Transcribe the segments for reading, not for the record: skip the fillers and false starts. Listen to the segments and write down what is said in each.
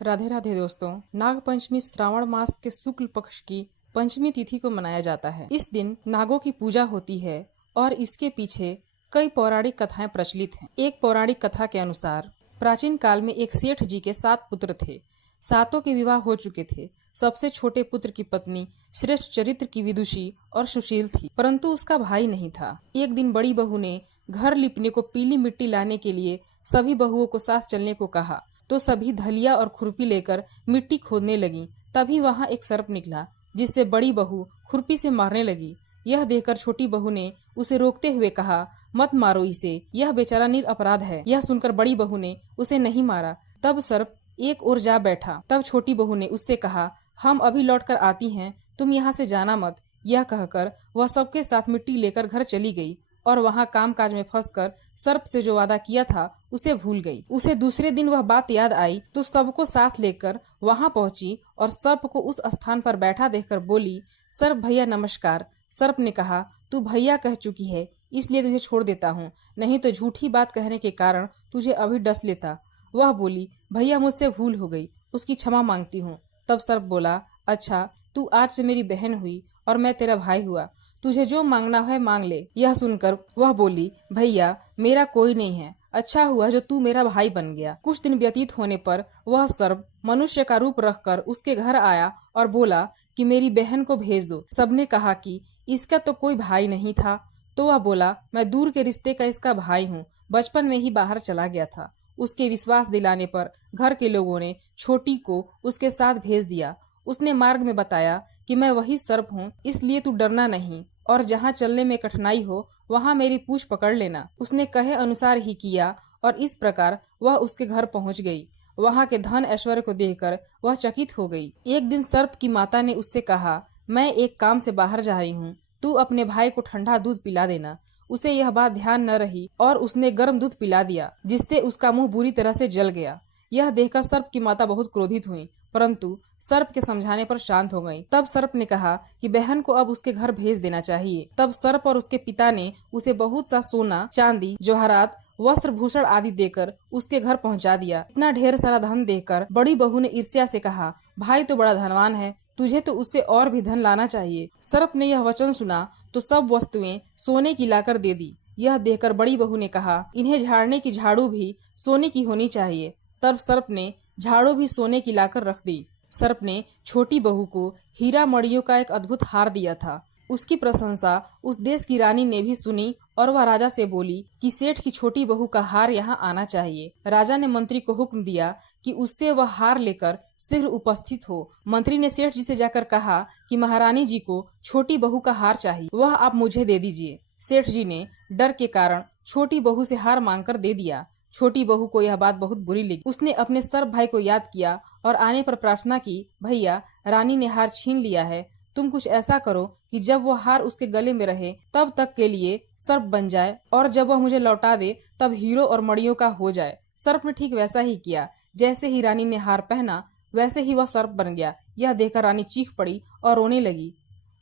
राधे राधे दोस्तों। नाग पंचमी श्रावण मास के शुक्ल पक्ष की पंचमी तिथि को मनाया जाता है। इस दिन नागों की पूजा होती है और इसके पीछे कई पौराणिक कथाएं प्रचलित हैं। एक पौराणिक कथा के अनुसार प्राचीन काल में एक सेठ जी के 7 पुत्र थे। सातों के विवाह हो चुके थे। सबसे छोटे पुत्र की पत्नी श्रेष्ठ चरित्र की विदुषी और सुशील थी, परंतु उसका भाई नहीं था। एक दिन बड़ी बहू ने घर लिपने को पीली मिट्टी लाने के लिए सभी बहुओं को साथ चलने को कहा, तो सभी धलिया और खुरपी लेकर मिट्टी खोदने लगी। तभी वहां एक सर्प निकला, जिससे बड़ी बहू खुरपी से मारने लगी। यह देखकर छोटी बहू ने उसे रोकते हुए कहा, मत मारो इसे, यह बेचारा निरपराध है। यह सुनकर बड़ी बहू ने उसे नहीं मारा। तब सर्प एक ओर जा बैठा। तब छोटी बहू ने उससे कहा, हम अभी लौटकर आती हैं, तुम यहाँ से जाना मत। यह कहकर वह सबके साथ मिट्टी लेकर घर चली गई और वहां कामकाज में फंसकर सर्प से जो वादा किया था उसे भूल गई। उसे दूसरे दिन वह बात याद आई तो सबको साथ लेकर वहां पहुंची और सर्प को उस स्थान पर बैठा देखकर बोली, सर्प भैया नमस्कार। सर्प ने कहा, तू भैया कह चुकी है, इसलिए तुझे छोड़ देता हूँ, नहीं तो झूठी बात कहने के कारण तुझे अभी डस लेता। वह बोली, भैया मुझसे भूल हो गई, उसकी क्षमा मांगती हूँ। तब सर्प बोला, अच्छा तू आज से मेरी बहन हुई और मैं तेरा भाई हुआ, तुझे जो मांगना है मांग ले। यह सुनकर वह बोली, भैया मेरा कोई नहीं है, अच्छा हुआ जो तू मेरा भाई बन गया। कुछ दिन व्यतीत होने पर वह सर्प मनुष्य का रूप रखकर उसके घर आया और बोला कि मेरी बहन को भेज दो। सबने कहा कि इसका तो कोई भाई नहीं था। तो वह बोला, मैं दूर के रिश्ते का इसका भाई हूँ, बचपन में ही बाहर चला गया था। उसके विश्वास दिलाने पर घर के लोगों ने छोटी को उसके साथ भेज दिया। उसने मार्ग में बताया कि मैं वही सर्प हूँ, इसलिए तू डरना नहीं और जहाँ चलने में कठिनाई हो वहाँ मेरी पूंछ पकड़ लेना। उसने कहे अनुसार ही किया और इस प्रकार वह उसके घर पहुँच गई। वहाँ के धन ऐश्वर्य को देखकर वह चकित हो गई। एक दिन सर्प की माता ने उससे कहा, मैं एक काम से बाहर जा रही हूँ, तू अपने भाई को ठंडा दूध पिला देना। उसे यह बात ध्यान न रही और उसने गर्म दूध पिला दिया, जिससे उसका मुंह बुरी तरह से जल गया। यह देखकर सर्प की माता बहुत क्रोधित हुई, परंतु सर्प के समझाने पर शांत हो गई। तब सर्प ने कहा कि बहन को अब उसके घर भेज देना चाहिए। तब सर्प और उसके पिता ने उसे बहुत सा सोना, चांदी, जवाहरात, वस्त्र भूषण आदि देकर उसके घर पहुंचा दिया। इतना ढेर सारा धन देखकर बड़ी बहू ने ईर्ष्या से कहा, भाई तो बड़ा धनवान है, तुझे तो उससे और भी धन लाना चाहिए। सर्प ने यह वचन सुना तो सब वस्तुएं सोने की लाकर दे दी। यह देखकर बड़ी बहू ने कहा, इन्हें झाड़ने की झाड़ू भी सोने की होनी चाहिए। तब सर्प ने झाड़ू भी सोने की लाकर रख दी। सर्प ने छोटी बहू को हीरा मणियों का एक अद्भुत हार दिया था। उसकी प्रशंसा उस देश की रानी ने भी सुनी और वह राजा से बोली कि सेठ की छोटी बहू का हार यहाँ आना चाहिए। राजा ने मंत्री को हुक्म दिया कि उससे वह हार लेकर शीघ्र उपस्थित हो। मंत्री ने सेठ जी से जाकर कहा कि महारानी जी को छोटी बहू का हार चाहिए, वह आप मुझे दे दीजिए। सेठ जी ने डर के कारण छोटी बहू से हार मांगकर दे दिया। छोटी बहू को यह बात बहुत बुरी लगी। उसने अपने सर्प भाई को याद किया और आने पर प्रार्थना की, भैया रानी ने हार छीन लिया है, तुम कुछ ऐसा करो कि जब वो हार उसके गले में रहे तब तक के लिए सर्प बन जाए और जब वह मुझे लौटा दे तब हीरो और मणियों का हो जाए। सर्प ने ठीक वैसा ही किया। जैसे ही रानी ने हार पहना वैसे ही वह सर्प बन गया। यह देखकर रानी चीख पड़ी और रोने लगी।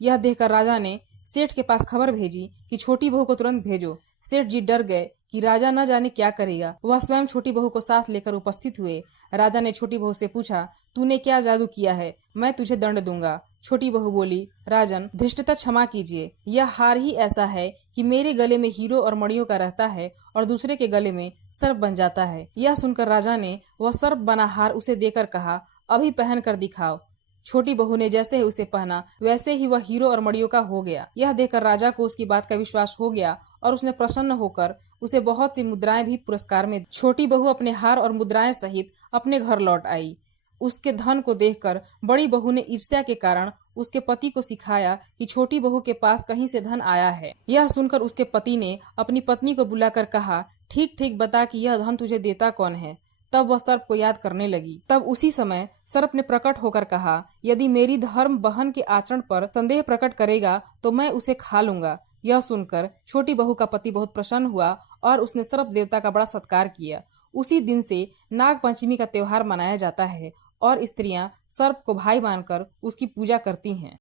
यह देखकर राजा ने सेठ के पास खबर भेजी कि छोटी बहू को तुरंत भेजो। सेठ जी डर गए कि राजा न जाने क्या करेगा। वह स्वयं छोटी बहू को साथ लेकर उपस्थित हुए। राजा ने छोटी बहू से पूछा, तूने क्या जादू किया है, मैं तुझे दंड दूंगा। छोटी बहू बोली, राजन धृष्टता क्षमा कीजिए, यह हार ही ऐसा है कि मेरे गले में हीरो और मणियों का रहता है और दूसरे के गले में सर्प बन जाता है। यह सुनकर राजा ने वह सर्प बना हार उसे देकर कहा, अभी पहन कर दिखाओ। छोटी बहू ने जैसे ही उसे पहना वैसे ही वह हीरो और मणियों का हो गया। यह देखकर राजा को उसकी बात का विश्वास हो गया और उसने प्रसन्न होकर उसे बहुत सी मुद्राएं भी पुरस्कार में। छोटी बहू अपने हार और मुद्राएं सहित अपने घर लौट आई। उसके धन को देखकर बड़ी बहू ने ईर्ष्या के कारण उसके पति को सिखाया कि छोटी बहू के पास कहीं से धन आया है। यह सुनकर उसके पति ने अपनी पत्नी को बुलाकर कहा, ठीक ठीक बता कि यह धन तुझे देता कौन है। तब वह सर्प को याद करने लगी। तब उसी समय सर्प ने प्रकट होकर कहा, यदि मेरी धर्म बहन के आचरण पर संदेह प्रकट करेगा तो मैं उसे खा लूंगा। यह सुनकर छोटी बहू का पति बहुत प्रसन्न हुआ और उसने सर्प देवता का बड़ा सत्कार किया। उसी दिन से नाग पंचमी का त्योहार मनाया जाता है और स्त्रियां सर्प को भाई मानकर उसकी पूजा करती हैं।